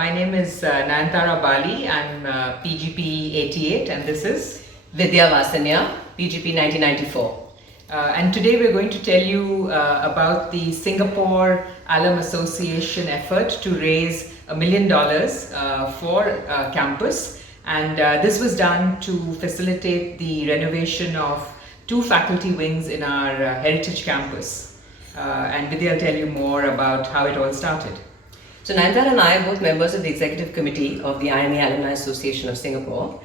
My name is Nayantara Bali. I'm PGP 88 and this is Vidya Vasania, PGP 1994. And today we're going to tell you about the Singapore Alum Association effort to raise $1 million for campus. And this was done to facilitate the renovation of 2 faculty wings in our heritage campus. And Vidya will tell you more about how it all started. So Nayantara and I are both members of the executive committee of the IIMA Alumni Association of Singapore.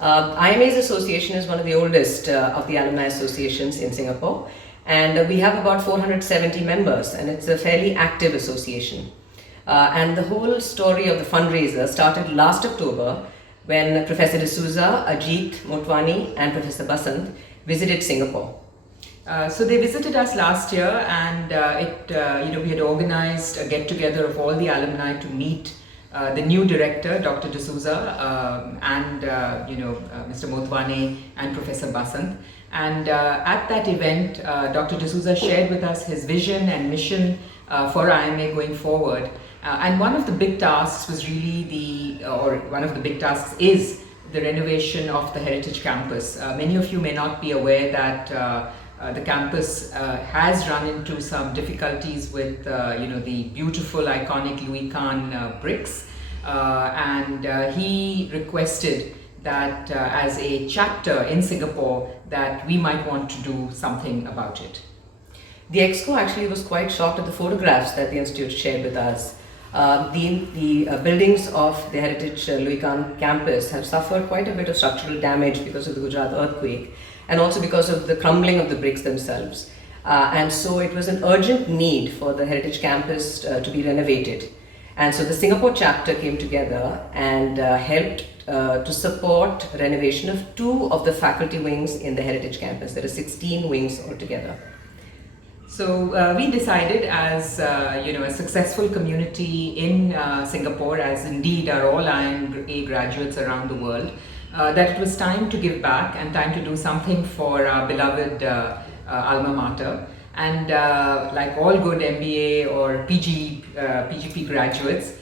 IIMA's association is one of the oldest of the alumni associations in Singapore, and we have about 470 members, and it's a fairly active association. And the whole story of the fundraiser started last October when Professor D'Souza, Ajit, Motwani and Professor Basant visited Singapore. So they visited us last year, and we had organized a get-together of all the alumni to meet the new director, Dr. D'Souza, and Mr. Motwani and Professor Basant. And at that event, Dr. D'Souza shared with us his vision and mission for IIMA going forward. And one of the big tasks was really is the renovation of the Heritage Campus. Many of you may not be aware that the campus has run into some difficulties with the beautiful iconic Louis Kahn bricks, and he requested that as a chapter in Singapore that we might want to do something about it. The Exco actually was quite shocked at the photographs that the Institute shared with us. The buildings of the Heritage Louis Kahn campus have suffered quite a bit of structural damage because of the Gujarat earthquake, and also because of the crumbling of the bricks themselves. And so it was an urgent need for the Heritage Campus to be renovated. And so the Singapore chapter came together and helped to support renovation of 2 of the faculty wings in the Heritage Campus. There are 16 wings altogether. So we decided, as a successful community in Singapore, as indeed are all IIMA graduates around the world, that it was time to give back and time to do something for our beloved Alma Mater. And like all good MBA or PGP graduates,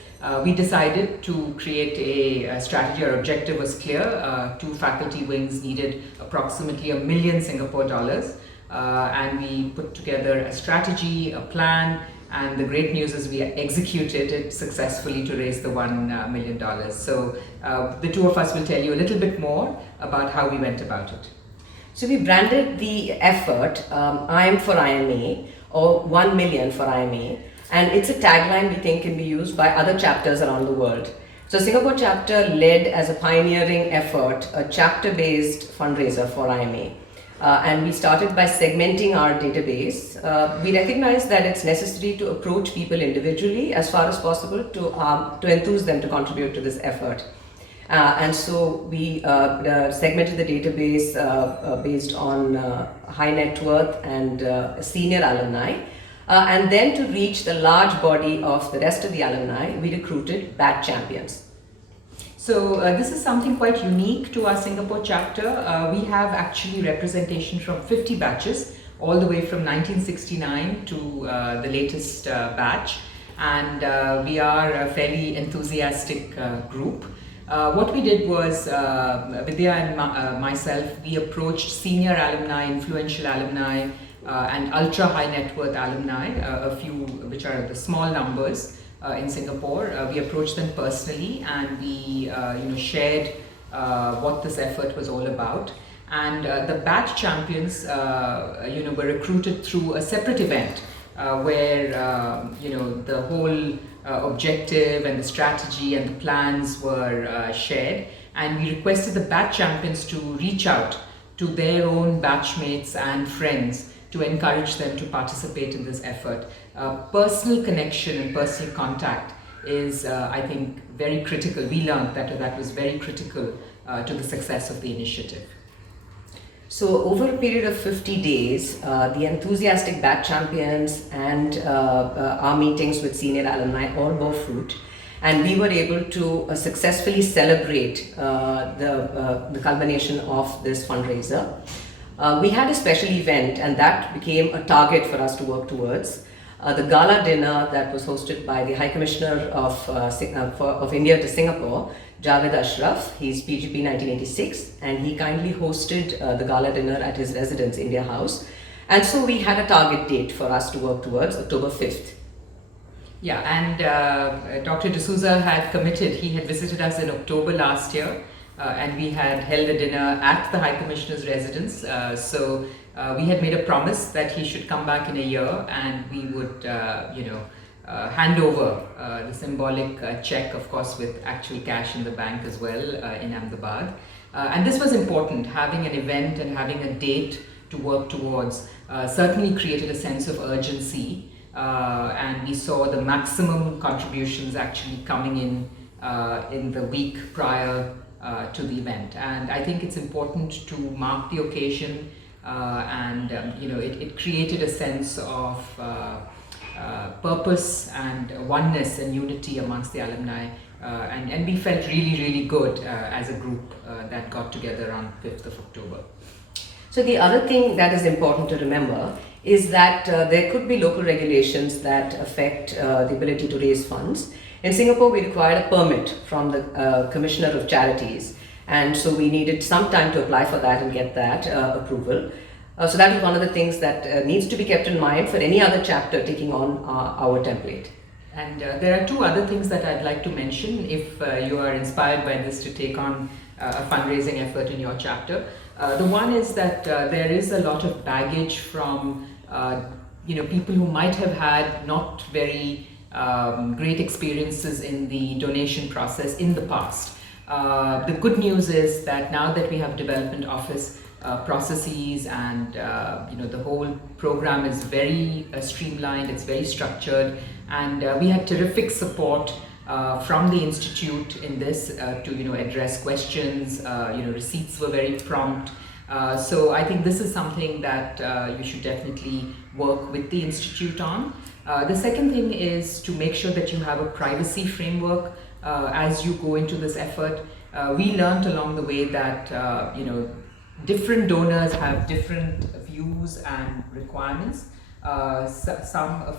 we decided to create a strategy. Our objective was clear. 2 faculty wings needed approximately $1 million Singapore dollars. And we put together a strategy, a plan, and the great news is we executed it successfully to raise the $1 million. So the 2 of us will tell you a little bit more about how we went about it. So we branded the effort I am for IIMA, or 1 million for IIMA, and it's a tagline we think can be used by other chapters around the world. So Singapore chapter led as a pioneering effort a chapter-based fundraiser for IIMA. And we started by segmenting our database. We recognized that it's necessary to approach people individually as far as possible to enthuse them to contribute to this effort. And so we segmented the database based on high net worth and senior alumni. And then to reach the large body of the rest of the alumni, we recruited batch champions. So this is something quite unique to our Singapore chapter. We have actually representation from 50 batches, all the way from 1969 to the latest batch. And we are a fairly enthusiastic group. What we did was, Vidya and myself, we approached senior alumni, influential alumni, and ultra high net worth alumni, a few which are the small numbers in Singapore. We approached them personally, and we shared what this effort was all about. And the batch champions were recruited through a separate event where the whole objective and the strategy and the plans were shared, and we requested the batch champions to reach out to their own batchmates and friends to encourage them to participate in this effort. Personal connection and personal contact is, I think, very critical. We learned that was very critical to the success of the initiative. So over a period of 50 days, the enthusiastic batch champions and our meetings with senior alumni all bore fruit, and we were able to successfully celebrate the culmination of this fundraiser. We had a special event, and that became a target for us to work towards. the gala dinner that was hosted by the High Commissioner of India to Singapore, Javed Ashraf. He's PGP 1986, and he kindly hosted the gala dinner at his residence, India House. And so we had a target date for us to work towards, October 5th. Yeah, and Dr. D'Souza had committed, he had visited us in October last year, and we had held a dinner at the High Commissioner's residence. So we had made a promise that he should come back in a year, and we would, hand over the symbolic check, of course, with actual cash in the bank as well in Ahmedabad. And this was important. Having an event and having a date to work towards certainly created a sense of urgency. And we saw the maximum contributions actually coming in the week prior to the event. And I think it's important to mark the occasion, and it created a sense of purpose and oneness and unity amongst the alumni, and we felt really, really good as a group that got together on 5th of October. So the other thing that is important to remember is that there could be local regulations that affect the ability to raise funds. In Singapore, we required a permit from the Commissioner of Charities, and so we needed some time to apply for that and get that approval. So that is one of the things that needs to be kept in mind for any other chapter taking on our template. And there are two other things that I'd like to mention if you are inspired by this to take on a fundraising effort in your chapter. The one is that there is a lot of baggage from people who might have had not very great experiences in the donation process in the past. The good news is that now that we have development office processes and the whole program is very streamlined, it's very structured, and we had terrific support from the institute in this to address questions. Receipts were very prompt. So I think this is something that you should definitely work with the institute on. The second thing is to make sure that you have a privacy framework as you go into this effort. We learned along the way that different donors have different views and requirements. A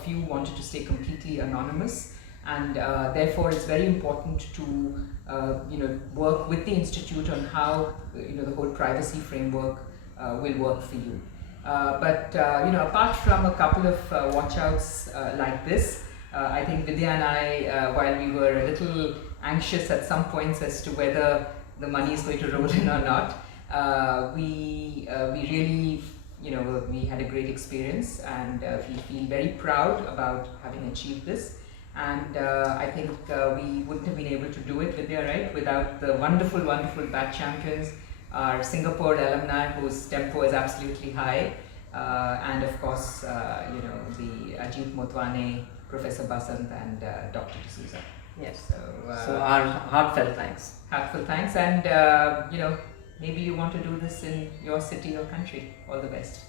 few wanted to stay completely anonymous, and therefore it's very important to work with the institute on how the whole privacy framework will work for you. But apart from a couple of watch-outs like this, I think Vidya and I, while we were a little anxious at some points as to whether the money is going to roll in or not, we really we had a great experience, and we feel very proud about having achieved this. And I think we wouldn't have been able to do it, Vidya, right, without the wonderful, wonderful batch champions, our Singapore alumni whose tempo is absolutely high, and of course, the Ajit Motwane, Professor Basant, and Dr. D'Souza. Yes. So our heartfelt thanks. Heartfelt thanks, and maybe you want to do this in your city or country. All the best.